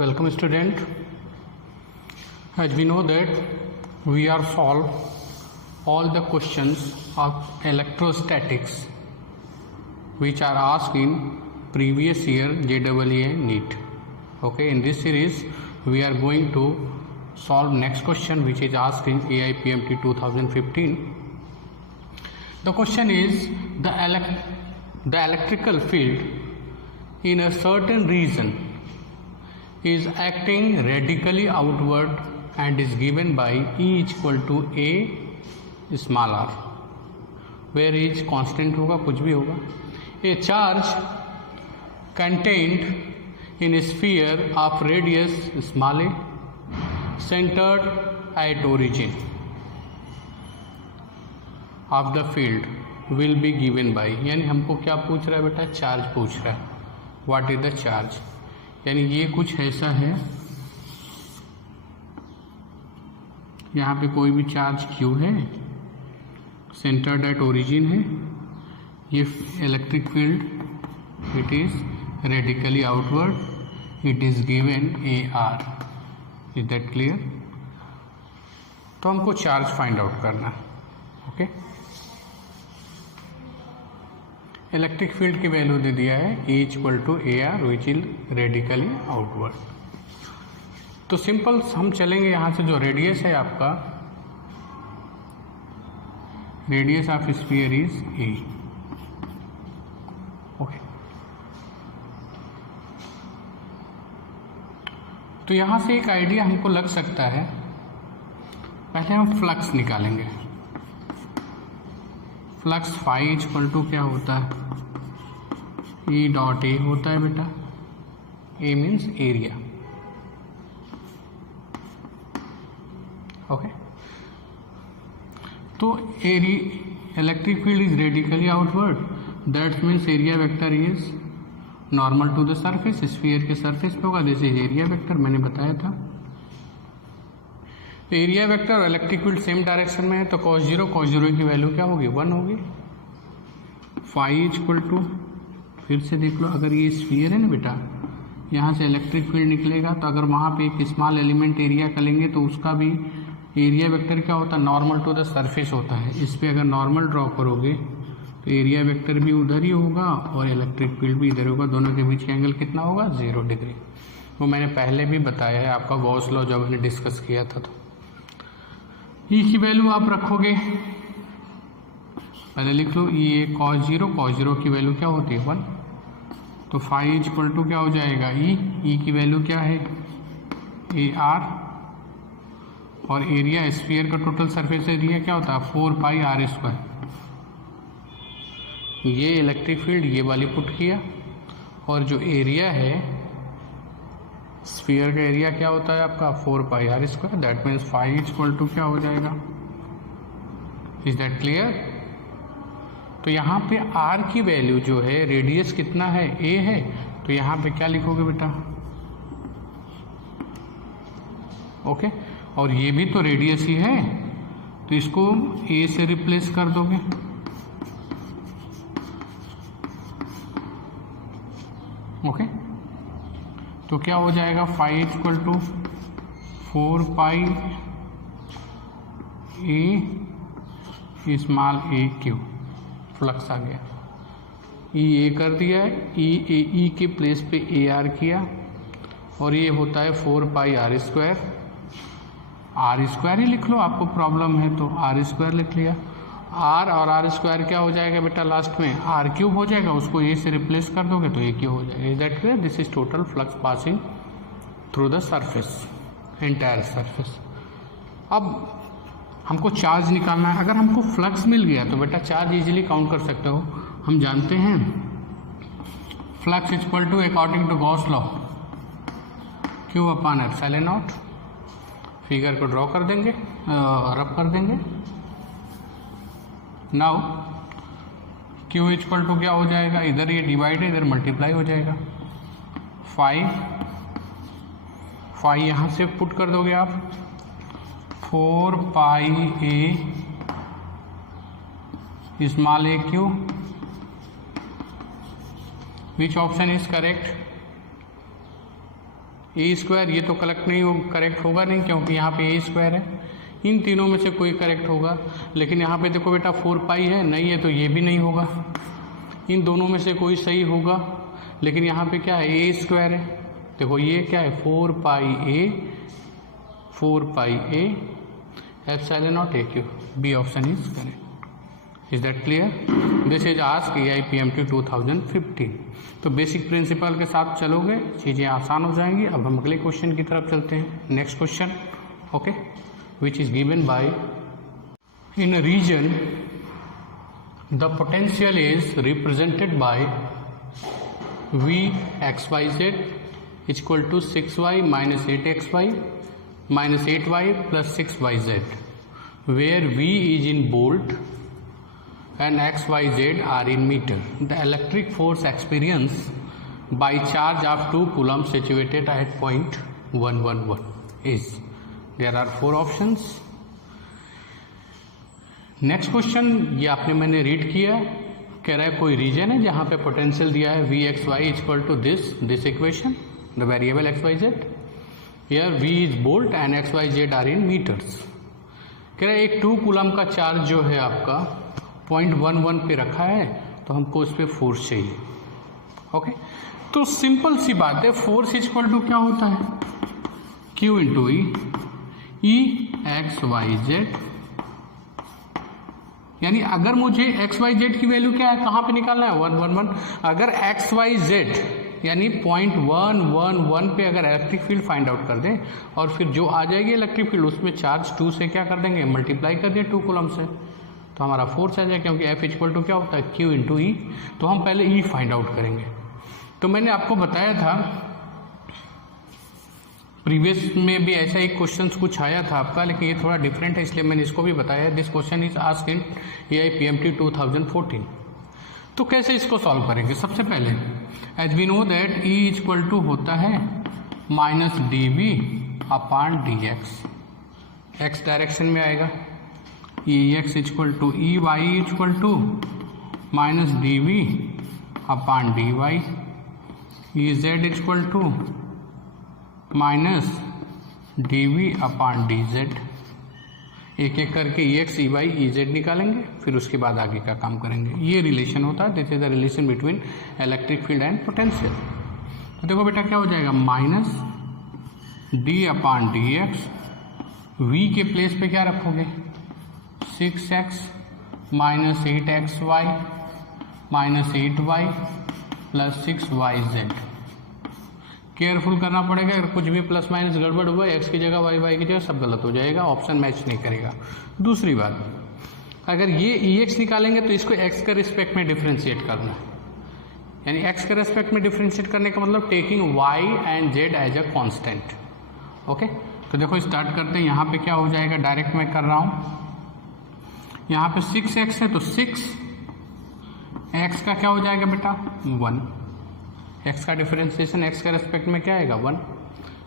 Welcome student. As we know that we are solve all the questions of electrostatics which are asked in previous year JEE NEET. Okay, in this series we are going to solve next question which is asked in AIPMT 2015. The question is the electrical field in a certain region is acting radically outward and is given by E equal to A small r, where E constant होगा, कुछ भी होगा. A charge contained in a sphere of radius small a centered at origin of the field will be given by, यानी हमको क्या पूछ रहा है बेटा, चार्ज पूछ रहा है. व्हाट इज द चार्ज, यानी ये कुछ ऐसा है, यहाँ पे कोई भी चार्ज Q है, सेंटर्ड एट ओरिजिन है, ये electric field it is radically outward, it is given AR. Is that clear? तो हमको चार्ज फाइंड आउट करना है. ओके, इलेक्ट्रिक फील्ड की वैल्यू दे दिया है E equal to AR which is radically outward. तो सिंपल हम चलेंगे यहाँ से, जो रेडियस है आपका, radius of sphere is A. Okay, तो यहाँ से एक आइडिया हमको लग सकता है. पहले हम फ्लक्स निकालेंगे. फ्लक्स फाई इक्वल टू क्या होता है, E डॉट A होता है बेटा. A means area. ओके, तो electric field is radically outward, that means area vector is normal to the surface. Sphere के सरफेस पे होगा, दिस इज एरिया वेक्टर, मैंने बताया था. एरिया वेक्टर और इलेक्ट्रिक फील्ड सेम डायरेक्शन में है, तो cos 0 की वैल्यू क्या होगी, 1 होगी. फाई इक्वल टू, फिर से देख लो, अगर ये स्फीयर है ना बेटा, यहाँ से इलेक्ट्रिक फील्ड निकलेगा, तो अगर वहाँ पे एक स्मॉल एलिमेंट एरिया का लेंगे तो उसका भी एरिया वेक्टर क्या होता है, नॉर्मल टू द सरफेस होता है. इस पर अगर नॉर्मल ड्रॉ करोगे तो एरिया वेक्टर भी उधर ही होगा और इलेक्ट्रिक फील्ड भी इधर होगा. दोनों के बीच का एंगल कितना होगा, 0 डिग्री. वो मैंने पहले भी बताया है आपका गॉस लॉ जब हमने डिस्कस किया था. तो E की वैल्यू आप रखोगे, पहले लिख लो, ये cos 0 की वैल्यू क्या होती है, 1. तो फाई इक्वल टू क्या हो जाएगा, E की वैल्यू क्या है, AR, और एरिया स्फीयर का टोटल सरफेस एरिया क्या होता है, 4 पाई r². ये इलेक्ट्रिक फील्ड ये वाली पुट किया, और जो एरिया है स्फीयर का एरिया क्या होता है आपका, 4 pi r². That means phi equal to क्या हो जाएगा. Is that clear? तो यहाँ पे r की वैल्यू जो है, रेडियस कितना है, A है, तो यहाँ पे क्या लिखोगे बेटा, ओके. और ये भी तो रेडियस ही है, तो इसको A से रिप्लेस कर दोगे. ओके, तो क्या हो जाएगा, phi equal to 4 pi A small a². Flux आ गया, E कर दिया है, E के प्लेस पे AR किया, और ये होता है 4 पाई r². r² ही लिख लो, आपको प्रॉब्लम है तो r² लिख लिया. r और r² क्या हो जाएगा बेटा, लास्ट में r³ हो जाएगा, उसको A से रिप्लेस कर दोगे तो A³ हो जाएगा. Is that clear? This is total flux passing through the surface, entire surface. अब हमको चार्ज निकालना है. अगर हमको फ्लक्स मिल गया तो बेटा चार्ज इजीली काउंट कर सकते हो. हम जानते हैं flux equal to, according to Gauss law, Q upon epsilon naught. Figure को ड्रॉ कर देंगे, रब कर देंगे. नाउ Q इक्वल टू क्या हो जाएगा, इधर ये डिवाइड है, इधर मल्टीप्लाई हो जाएगा. फाई यहाँ से पुट कर दोगे आप, 4 pi A small a². Which option is correct? A square, ये तो करेक्ट होगा नहीं क्योंकि यहाँ पे ए स्क्वायर है। इन तीनों में से कोई करेक्ट होगा, लेकिन यहाँ पे देखो बेटा 4 पाई है, नहीं है तो ये भी नहीं होगा। इन दोनों में से कोई सही होगा, लेकिन यहाँ पे क्या है, ए स्क्वायर है। देखो ये क्या है, 4 pi a epsilon naught a q. B option is correct. Is that clear? This is ask AIPMT 2015। तो बेसिक प्रिंसिपल के साथ चलोगे चीज़ें आसान हो जाएंगी। अब हम अगले क्वेश्चन की तरफ चलते हैं। Next question, okay, which is given by in a region the potential is represented by Vxyz equal to 6y minus 8xy minus 8y plus 6yz, where V is in volt and xyz are in meter. The electric force experienced by charge of 2 coulomb situated at point 111 is. There are 4 options. Next question ये आपने मैंने read किया, कह रहा है कोई reason है जहाँ पे पोटेंशियल दिया है Vxy equal to this equation, the variable xyz, here V is volt and xyz are in metres. कह रहा है एक 2 कूलम का चार्ज जो है आपका 0.11 पे रखा है, तो हमको उस पर फोर्स चाहिए। ओके, तो सिंपल सी बात है, फोर्स इक्वल टू क्या होता है, Q इंटू ई xyz। यानी अगर मुझे xyz की वैल्यू क्या है, कहाँ पे निकालना है, 111। अगर xyz यानी 0.111 पे अगर इलेक्ट्रिक फील्ड फाइंड आउट कर दें और फिर जो आ जाएगी इलेक्ट्रिक फील्ड उसमें चार्ज 2 से क्या कर देंगे, मल्टीप्लाई कर दिए 2 कूलम से, तो हमारा फोर्स आ जाएगा। क्योंकि F इक्वल टू क्या होता है, Q इंटू ई। तो हम पहले E फाइंड आउट करेंगे। तो मैंने आपको बताया था प्रीवियस में भी ऐसा एक क्वेश्चन कुछ आया था आपका, लेकिन ये थोड़ा डिफरेंट है इसलिए मैंने इसको भी बताया। This question is asked in AIPMT 2014। तो कैसे इसको सॉल्व करेंगे, सबसे पहले as we know that E equal to होता है minus dV upon dx, x direction में आएगा। Ex equal to Ey equal to minus dV upon dy, Ez equal to minus dV upon dz। एक एक करके Ex Ey Ez निकालेंगे, फिर उसके बाद आगे का काम करेंगे। ये रिलेशन होता है, this is the relation between electric field and potential. तो देखो बेटा क्या हो जाएगा, minus d upon dx, v के प्लेस पे क्या रखोगे, 6x minus 8xy minus 8y plus 6yz। Careful करना पड़ेगा, अगर कुछ भी प्लस माइनस गड़बड़ हुआ, x की जगह y की जगह सब गलत हो जाएगा, ऑप्शन मैच नहीं करेगा। दूसरी बात, अगर ये Ex निकालेंगे तो इसको x के रिस्पेक्ट में डिफ्रेंशिएट करना है, यानी x के रिस्पेक्ट में डिफ्रेंशिएट करने का मतलब taking y and z as a constant. Okay, तो देखो स्टार्ट करते हैं। यहाँ पे क्या हो जाएगा, डायरेक्ट मैं कर रहा हूँ, यहाँ पे 6x है तो 6, x का क्या हो जाएगा बेटा 1, x का डिफरेंशिएशन x के रेस्पेक्ट में क्या आएगा 1।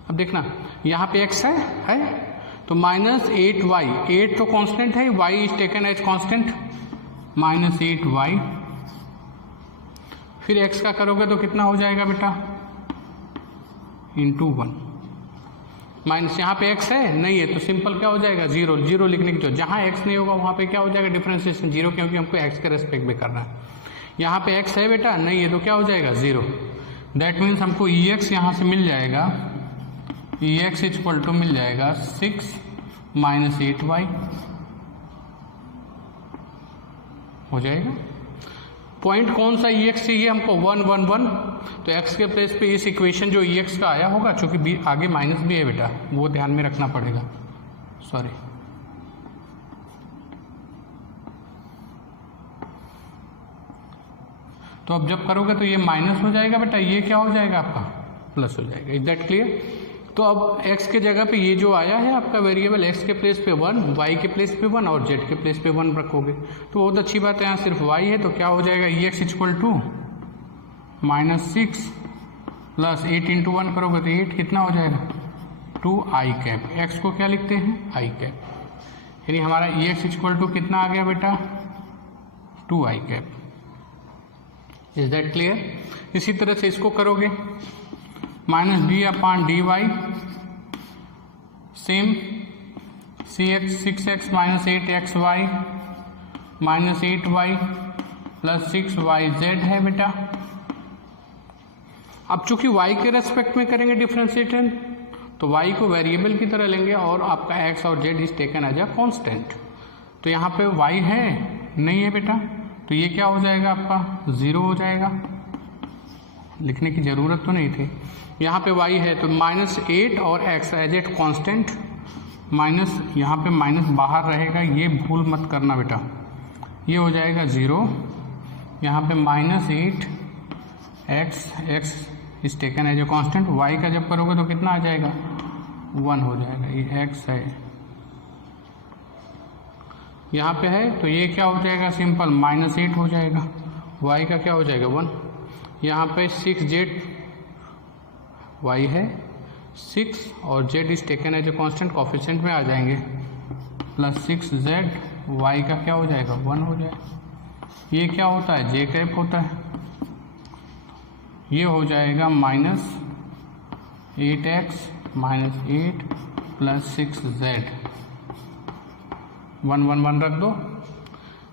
अब देखना यहाँ पे x है तो माइनस 8y, 8 तो कांस्टेंट है, y is taken as constant, minus 8y। फिर x का करोगे तो कितना हो जाएगा बेटा, इंटू 1, माइनस यहाँ पे x है नहीं है तो सिंपल क्या हो जाएगा 0, 0 लिखने की, जो जहाँ x नहीं होगा वहाँ पे क्या हो जाएगा डिफरेंशिएशन 0, क्योंकि हमको x के रेस्पेक्ट में करना है। यहाँ पे x है बेटा, नहीं है तो क्या हो जाएगा 0। दैट मीन्स हमको Ex यहाँ से मिल जाएगा, Ex इक्वल टू मिल जाएगा 6 माइनस 8y हो जाएगा। पॉइंट कौन सा Ex चाहिए हमको 111, तो x के प्लेस पे इस इक्वेशन जो Ex का आया होगा, चूंकि आगे माइनस भी है बेटा, वो ध्यान में रखना पड़ेगा, सॉरी। तो अब जब करोगे तो ये माइनस हो जाएगा बेटा, ये क्या हो जाएगा आपका प्लस हो जाएगा। Is that clear? तो अब x के जगह पे ये जो आया है आपका वेरिएबल, x के प्लेस पे 1, y के प्लेस पे 1 और z के प्लेस पे 1 रखोगे तो बहुत अच्छी बात है। यहाँ सिर्फ y है तो क्या हो जाएगा, Ex equal to minus 6 plus 8 into 1 करोगे तो 8 कितना हो जाएगा 2i कैप। x को क्या लिखते हैं i कैप, यानी हमारा Ex इक्वल टू कितना आ गया बेटा 2i cap. Is that clear? इसी तरह से इसको करोगे minus d upon d y same c x 6x minus 8xy minus 8y plus 6yz है बेटा। अब चूंकि y के रेस्पेक्ट में करेंगे डिफ्रेंशिएशन तो y को वेरिएबल की तरह लेंगे और आपका x और z is taken as a constant. तो यहाँ पे y है नहीं है बेटा, तो ये क्या हो जाएगा आपका 0 हो जाएगा, लिखने की ज़रूरत तो नहीं थी। यहाँ पे y है तो -8 और x as at constant, minus यहाँ पे माइनस बाहर रहेगा, ये भूल मत करना बेटा। ये हो जाएगा 0, यहाँ पे -8 x is taken as a constant. y का जब करोगे तो कितना आ जाएगा 1 हो जाएगा, ये x है यहाँ पे है तो ये क्या हो जाएगा सिंपल -8 हो जाएगा, y का क्या हो जाएगा 1। यहाँ पे 6z y है 6 और z is taken as a constant, coefficient में आ जाएंगे, प्लस 6z y का क्या हो जाएगा 1 हो जाएगा। ये क्या होता है j कैप होता है, ये हो जाएगा -8x माइनस 8 प्लस 6z 1 1 1 रख दो,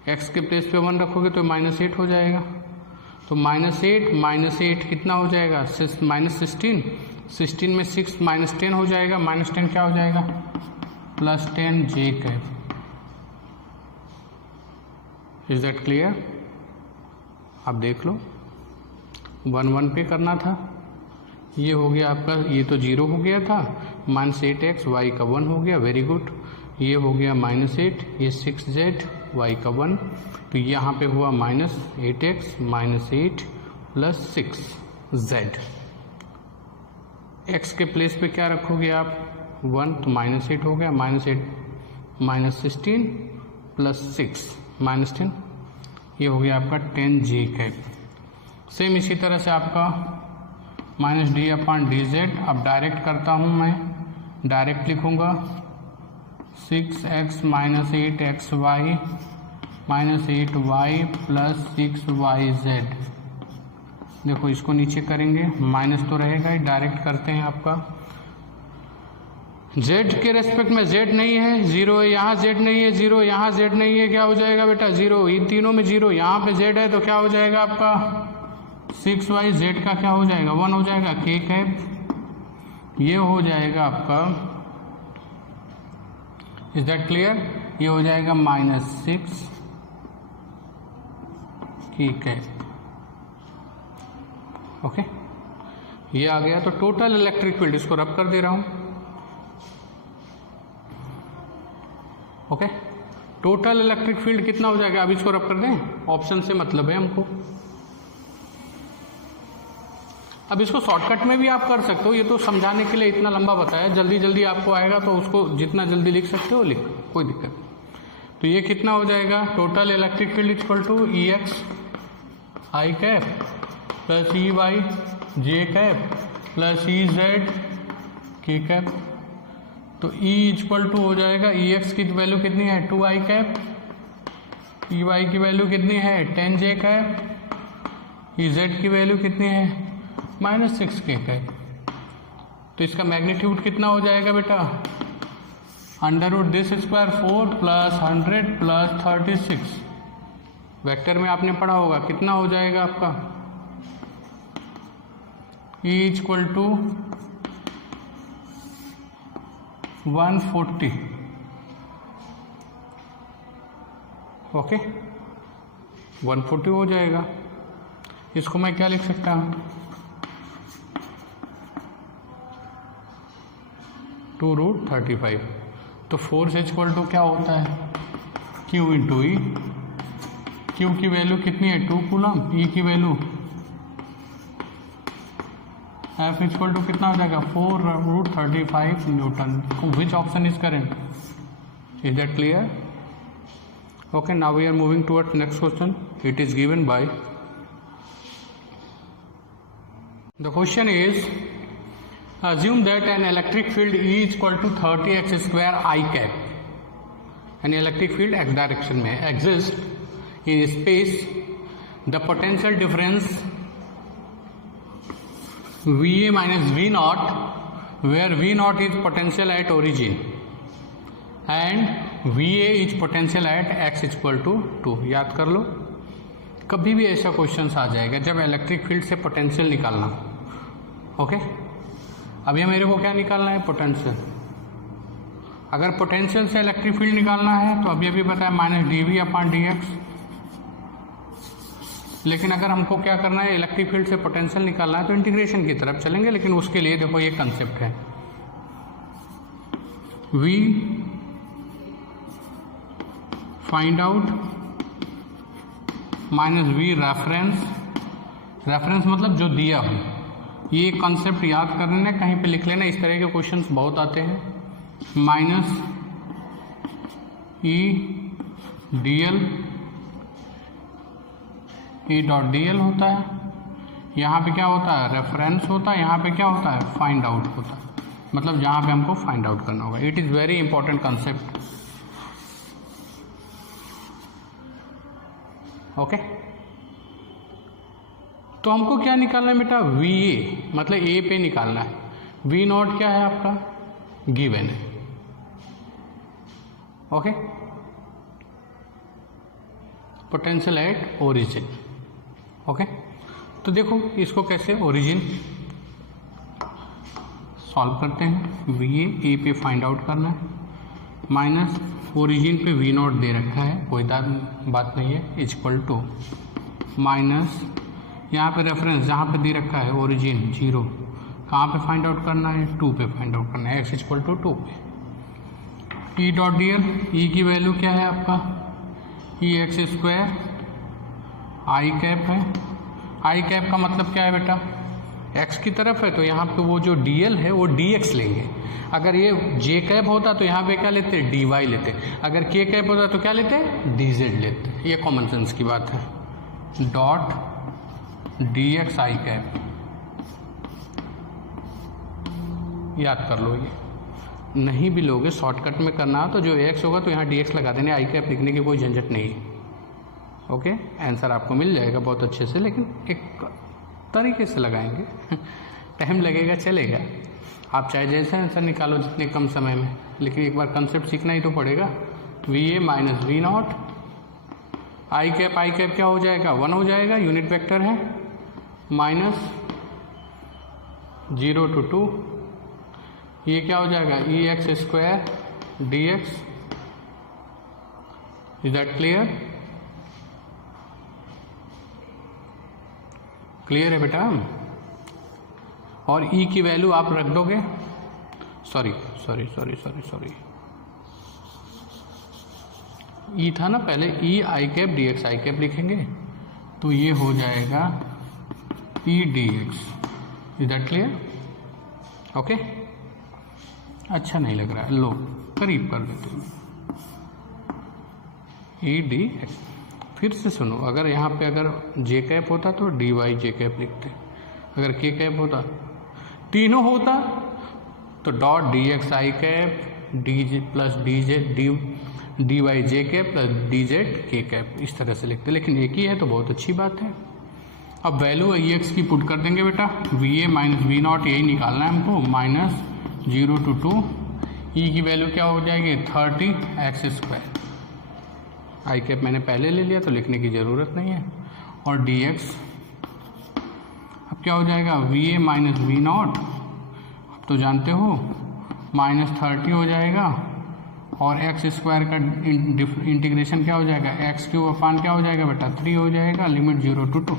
x के प्लेस पे 1 रखोगे तो -8 हो जाएगा। तो -8 कितना हो जाएगा -16, 16 में 6 -10 हो जाएगा, -10 क्या हो जाएगा plus 10 j cap. Is that clear? आप देख लो 1 1 पे करना था, ये हो गया आपका, ये तो 0 हो गया था, -8x y का 1 हो गया, वेरी गुड। ये हो गया -8, ये 6z y का 1, तो यहाँ पे हुआ -8x minus 8 plus 6z। x के प्लेस पे क्या रखोगे आप 1, तो -8 हो गया, -8 माइनस 16 प्लस 6 -10, ये हो गया आपका 10 j कैप। सेम इसी तरह से आपका -d अपॉन dz, अब डायरेक्ट करता हूँ मैं, डायरेक्ट लिखूँगा 6x minus 8xy minus 8y plus 6yz। देखो इसको नीचे करेंगे, माइनस तो रहेगा ही, डायरेक्ट करते हैं आपका z के रेस्पेक्ट में z नहीं है 0 है, यहाँ z नहीं है 0, यहाँ z नहीं है, क्या हो जाएगा बेटा 0, इन तीनों में 0, यहाँ पे z है तो क्या हो जाएगा आपका 6yz का क्या हो जाएगा 1 हो जाएगा, k कैप। ये हो जाएगा आपका, इज दैट क्लियर? ये हो जाएगा -6 k कैप। ओके, ये आ गया। तो टोटल इलेक्ट्रिक फील्ड, इसको रब कर दे रहा हूं। ओके, टोटल इलेक्ट्रिक फील्ड कितना हो जाएगा, अब इसको रब कर दें, ऑप्शन से मतलब है हमको। अब इसको शॉर्टकट में भी आप कर सकते हो, ये तो समझाने के लिए इतना लंबा बताया, जल्दी जल्दी आपको आएगा तो उसको जितना जल्दी लिख सकते हो लिख, कोई दिक्कत नहीं। तो ये कितना हो जाएगा, total electric field equal to EX I cap plus EY J cap plus EZ K cap. तो E इक्वल टू हो जाएगा, EX की वैल्यू कितनी है 2I कैप, EY की वैल्यू कितनी है 10J कैप, EZ की वैल्यू कितनी है -6 k कैप। तो इसका मैग्नीट्यूड कितना हो जाएगा बेटा, √2 4 प्लस 100 प्लस 36। वेक्टर में आपने पढ़ा होगा, कितना हो जाएगा आपका E इक्वल टू 140। ओके, 140 हो जाएगा। इसको मैं क्या लिख सकता हूँ, 2√35। तो फोर्स इक्वल टू क्या होता है Q इंटू ई। Q की वैल्यू कितनी है 2 कूलम, E की वैल्यू F इक्वल टू कितना हो जाएगा 4√35 newton. Which option is correct? Is that clear? Okay, now we are moving towards next question. It is given by, the question is assume that an electric field E is equal to 30x square I cap. An electric field x direction में exists in space. The potential difference VA minus V naught, where V naught is potential at origin and VA is potential at x equal to 2. याद कर लो, कभी भी ऐसा question आ जाएगा जब electric field से potential निकालना. ओके, अब ये मेरे को क्या निकालना है? पोटेंशियल. अगर पोटेंशियल से इलेक्ट्रिक फील्ड निकालना है तो अभी बताया माइनस dV/dx. लेकिन अगर हमको क्या करना है, इलेक्ट्रिक फील्ड से पोटेंशियल निकालना है तो इंटीग्रेशन की तरफ चलेंगे. लेकिन उसके लिए देखो ये कंसेप्ट है, V find out minus V reference. Reference मतलब जो दिया हो. ये कंसेप्ट याद कर लेना, कहीं पे लिख लेना, इस तरह के क्वेश्चंस बहुत आते हैं. माइनस E डॉट dl होता है. यहाँ पे क्या होता है? रेफरेंस होता है. यहाँ पे क्या होता है? फाइंड आउट होता है. मतलब जहाँ पे हमको फाइंड आउट करना होगा. It is very important concept. Okay, तो हमको क्या निकालना है बेटा? VA मतलब A पे निकालना है. V नॉट क्या है आपका? गिवन है. Okay, potential at origin. Okay, तो देखो इसको कैसे ओरिजिन सॉल्व करते हैं. VA A पे फाइंड आउट करना है, माइनस ओरिजिन पे V नॉट दे रखा है, कोई बात नहीं है, इक्वल टू माइनस यहाँ पे रेफरेंस जहाँ पे दे रखा है ओरिजिन 0, कहाँ पे फाइंड आउट करना है? 2 पे फाइंड आउट करना है, x इक्वल टू 2 पे. E डॉट dl, E की वैल्यू क्या है आपका? EX स्क्वायर आई कैप है. आई कैप का मतलब क्या है बेटा? x की तरफ है तो यहाँ पे वो जो dl है वो dx लेंगे. अगर ये j कैप होता तो यहाँ पे क्या लेते? dy लेते. अगर k कैप होता तो क्या लेते? dz लेते. ये कॉमन सेंस की बात है. डॉट dx आई कैप, याद कर लो. ये नहीं भी लोगे, शॉर्टकट में करना तो जो x होगा तो यहाँ dx लगा देने, आई कैप लिखने की कोई झंझट नहीं है. ओके, आंसर आपको मिल जाएगा बहुत अच्छे से, लेकिन एक तरीके से लगाएंगे. टाइम लगेगा, चलेगा. आप चाहे जैसे आंसर निकालो जितने कम समय में, लेकिन एक बार कंसेप्ट सीखना ही तो पड़ेगा. VA minus V not, I cap क्या हो जाएगा? 1 हो जाएगा, यूनिट वेक्टर है, माइनस 0 to 2. ये क्या हो जाएगा? EX square dx. Is that clear? Clear है बेटा? और E की वैल्यू आप रख दोगे, सॉरी E था ना पहले, E I cap dx i cap लिखेंगे तो ये हो जाएगा E dx. Is that clear? Okay, अच्छा नहीं लग रहा है, लो करीब कर देते हैं. E dx. फिर से सुनो, अगर यहाँ पे अगर j कैप होता तो dy j कैप लिखते. अगर k कैप होता, तीनों होता तो dot dx i cap dj plus dy j cap plus dz k cap, इस तरह से लिखते. लेकिन एक ही है तो बहुत अच्छी बात है. अब वैल्यू EX की पुट कर देंगे बेटा. VA माइनस V नॉट यही निकालना है हमको, माइनस 0 to 2. E की वैल्यू क्या हो जाएगी? 30x square. आई कैप मैंने पहले ले लिया तो लिखने की ज़रूरत नहीं है. और dx अब क्या हो जाएगा? VA माइनस V नॉट, अब तो जानते हो, माइनस 30 हो जाएगा. और x स्क्वायर का इंटीग्रेशन क्या हो जाएगा? x क्यूब अपान क्या हो जाएगा बेटा? 3 हो जाएगा, लिमिट 0 to 2.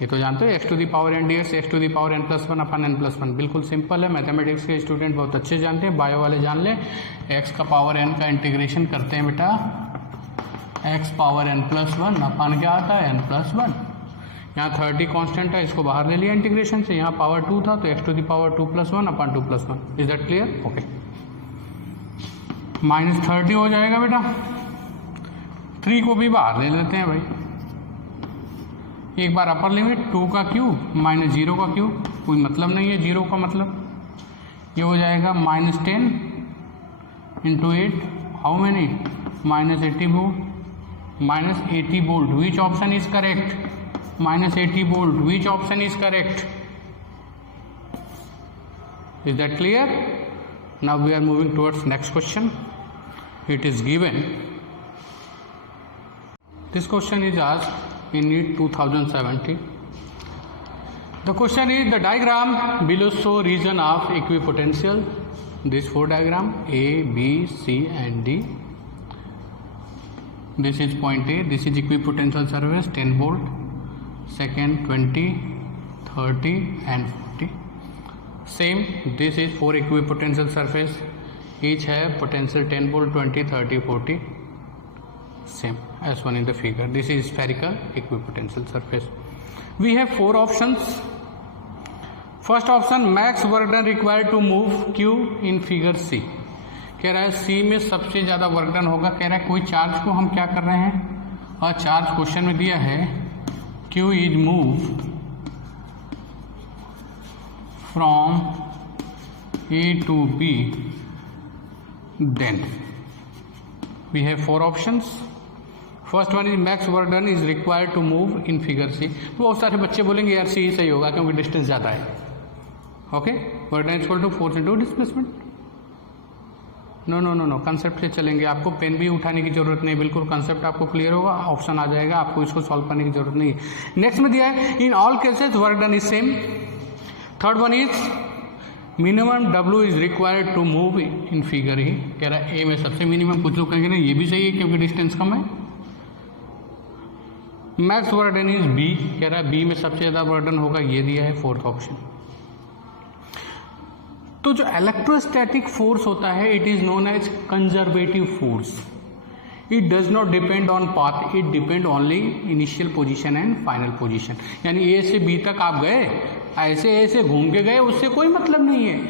ये तो जानते हो, x to the power n dx, x to the power n+1 upon n+1. बिल्कुल सिंपल है, मैथमेटिक्स के स्टूडेंट बहुत अच्छे जानते हैं, बायो वाले जान ले. x का पावर n का इंटीग्रेशन करते हैं बेटा, x पावर n+1 अपान क्या आता है? n+1. यहाँ 30 कांस्टेंट है, इसको बाहर ले लिया इंटीग्रेशन से. यहाँ पावर 2 था तो x to the power 2+1 upon 2+1. Is that clear? Okay, minus 30 हो जाएगा बेटा. 3 को भी बाहर ले लेते हैं भाई. एक बार अपर लिमिट 2 का क्यूब माइनस 0 का क्यूब, कोई मतलब नहीं है 0 का मतलब. ये हो जाएगा minus 10 into 8, how many? Minus 80 volt. Minus 80 volt, which option is correct? Minus 80 volt, which option is correct? Is that clear? Now we are moving towards next question. It is given. This question is asked in NEET 2017. The question is, the diagram below show region of equipotential. This 4 diagram A, B, C and D. This is point A. This is equipotential surface 10 volt. Second 20, 30 and 40. Same. This is 4 equipotential surface. Each have potential 10 volt, 20, 30, 40. Same as one in the figure. This is spherical equipotential surface. We have 4 options. First option, max work done required to move Q in figure C. कह रहा है C में सबसे ज़्यादा work done होगा. कह रहा है कोई चार्ज को हम क्या कर रहे हैं, और चार्ज क्वेश्चन में दिया है Q is move from A to B. Then we have 4 options. First one is max work done is required to move in figure C. तो बहुत सारे बच्चे बोलेंगे यार सी सही होगा क्योंकि डिस्टेंस ज़्यादा है. Okay, work done equal to force into displacement. No no no no, concept से चलेंगे. आपको पेन भी उठाने की जरूरत नहीं, बिल्कुल कंसेप्ट आपको क्लियर होगा, ऑप्शन आ जाएगा, आपको इसको सॉल्व करने की जरूरत नहीं है. नेक्स्ट में दिया है in all cases work done is same. Third one is minimum W is required to move in figure ही. कह रहा है ए में सबसे मिनिमम. कुछ लोग कहेंगे ना ये भी सही है क्योंकि डिस्टेंस कम है. Max work done is B. कह रहा है बी में सबसे ज़्यादा वर्क डन होगा, ये दिया है फोर्थ ऑप्शन. तो जो इलेक्ट्रोस्टैटिक फोर्स होता है it is known as conservative force. It does not depend on path, it depend only initial position and final position. यानी ए से बी तक आप गए, ऐसे ऐसे घूम के गए, उससे कोई मतलब नहीं है.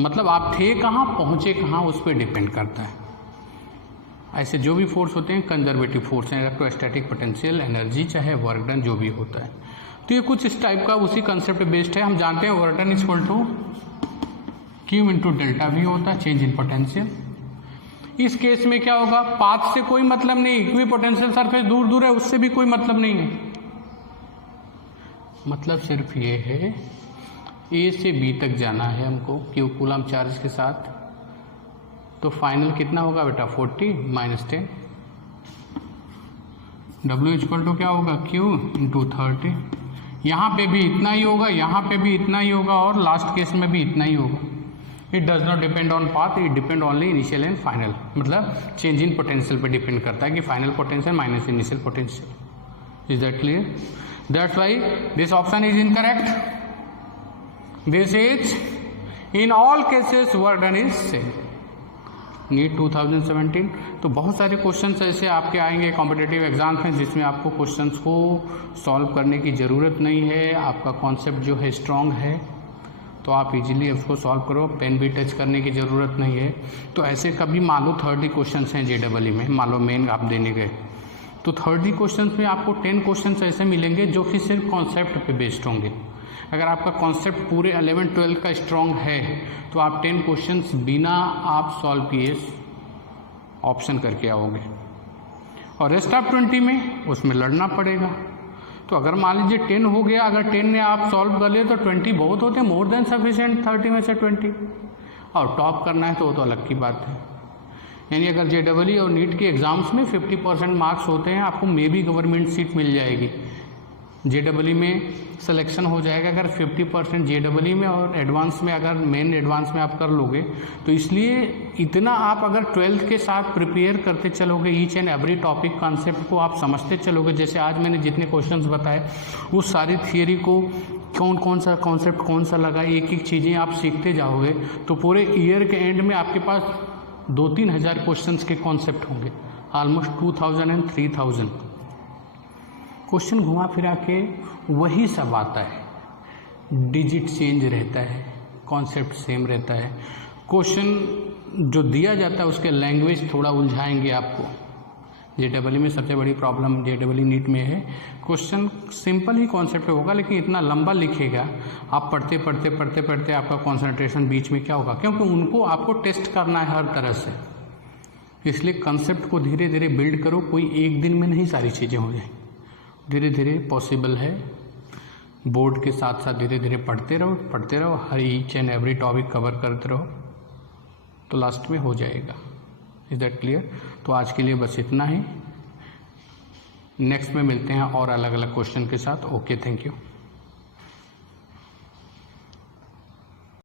मतलब आप थे कहाँ, पहुंचे कहाँ, उस पर डिपेंड करता है. ऐसे जो भी फोर्स होते हैं कंजर्वेटिव फोर्स हैं. इलेक्ट्रोस्टैटिक पोटेंशियल एनर्जी चाहे वर्क डन जो भी होता है. तो ये कुछ इस टाइप का उसी कंसेप्ट बेस्ड है. हम जानते हैं work done is equal to Q into delta V होता है, चेंज इन पोटेंशियल. इस केस में क्या होगा, पाथ से कोई मतलब नहीं, इक्विपोटेंशियल सरफेस दूर दूर है, उससे भी कोई मतलब नहीं है. मतलब सिर्फ ये है ए से बी तक जाना है हमको क्यू कूलम चार्ज के साथ. तो फाइनल कितना होगा बेटा, 40 माइनस 10. W इक्वल टू क्या होगा, Q इंटू 30. यहाँ पे भी इतना ही होगा, यहाँ पे भी इतना ही होगा, और लास्ट केस में भी इतना ही होगा. It does not depend on path, it depend only initial and final. मतलब चेंज इन पोटेंशियल पे डिपेंड करता है कि final potential minus initial potential. Is that clear? That's why this option is incorrect. This is in all cases work done is same. NEET 2017. तो बहुत सारे questions ऐसे आपके आएंगे कॉम्पिटिटिव एग्जाम्स में जिसमें आपको क्वेश्चंस को सॉल्व करने की ज़रूरत नहीं है. आपका कॉन्सेप्ट जो है स्ट्रांग है तो आप इजीली उसको सॉल्व करो, पेन भी टच करने की ज़रूरत नहीं है. तो ऐसे कभी मान लो 30 क्वेश्चंस हैं JEE में, मान लो मेन आप देने गए, तो 30 क्वेश्चंस में आपको 10 क्वेश्चंस ऐसे मिलेंगे जो कि सिर्फ कॉन्सेप्ट पे बेस्ड होंगे. अगर आपका कॉन्सेप्ट पूरे 11-12 का स्ट्रॉन्ग है तो आप 10 क्वेश्चंस बिना आप सॉल्व किए ऑप्शन करके आओगे, और रेस्ट ऑफ 20 में उसमें लड़ना पड़ेगा. तो अगर मान लीजिए 10 हो गया, अगर 10 में आप सॉल्व कर लिए तो 20 बहुत होते हैं, मोर देन सफिशिएंट 30 में से 20. और टॉप करना है तो वो तो अलग की बात है. यानी अगर JEE और नीट के एग्ज़ाम्स में 50% मार्क्स होते हैं, आपको मे भी गवर्नमेंट सीट मिल जाएगी. JEE में सिलेक्शन हो जाएगा अगर 50% JEE में, और एडवांस में अगर मेन एडवांस में आप कर लोगे. तो इसलिए इतना आप अगर 12th के साथ प्रिपेयर करते चलोगे, each and every topic concept को आप समझते चलोगे, जैसे आज मैंने जितने क्वेश्चंस बताए उस सारी थियरी को कौन कौन सा कॉन्सेप्ट कौन सा लगा, एक एक चीज़ें आप सीखते जाओगे, तो पूरे ईयर के एंड में आपके पास 2-3 हज़ार क्वेश्चंस के कॉन्सेप्ट होंगे. ऑलमोस्ट 2000 and 3000 क्वेश्चन घुमा फिरा के वही सब आता है. डिजिट चेंज रहता है, कॉन्सेप्ट सेम रहता है. क्वेश्चन जो दिया जाता है उसके लैंग्वेज थोड़ा उलझाएंगे आपको. JEE में सबसे बड़ी प्रॉब्लम JEE नीट में है, क्वेश्चन सिंपल ही कॉन्सेप्ट होगा लेकिन इतना लंबा लिखेगा, आप पढ़ते पढ़ते पढ़ते पढ़ते आपका कंसंट्रेशन बीच में क्या होगा, क्योंकि उनको आपको टेस्ट करना है हर तरह से. इसलिए कंसेप्ट को धीरे धीरे बिल्ड करो. कोई एक दिन में नहीं सारी चीज़ें हो जाए, धीरे धीरे पॉसिबल है. बोर्ड के साथ साथ धीरे धीरे पढ़ते रहो, हर each and every topic cover करते रहो, तो लास्ट में हो जाएगा। Is that clear? तो आज के लिए बस इतना ही। नेक्स्ट में मिलते हैं और अलग अलग क्वेश्चन के साथ। Okay, thank you.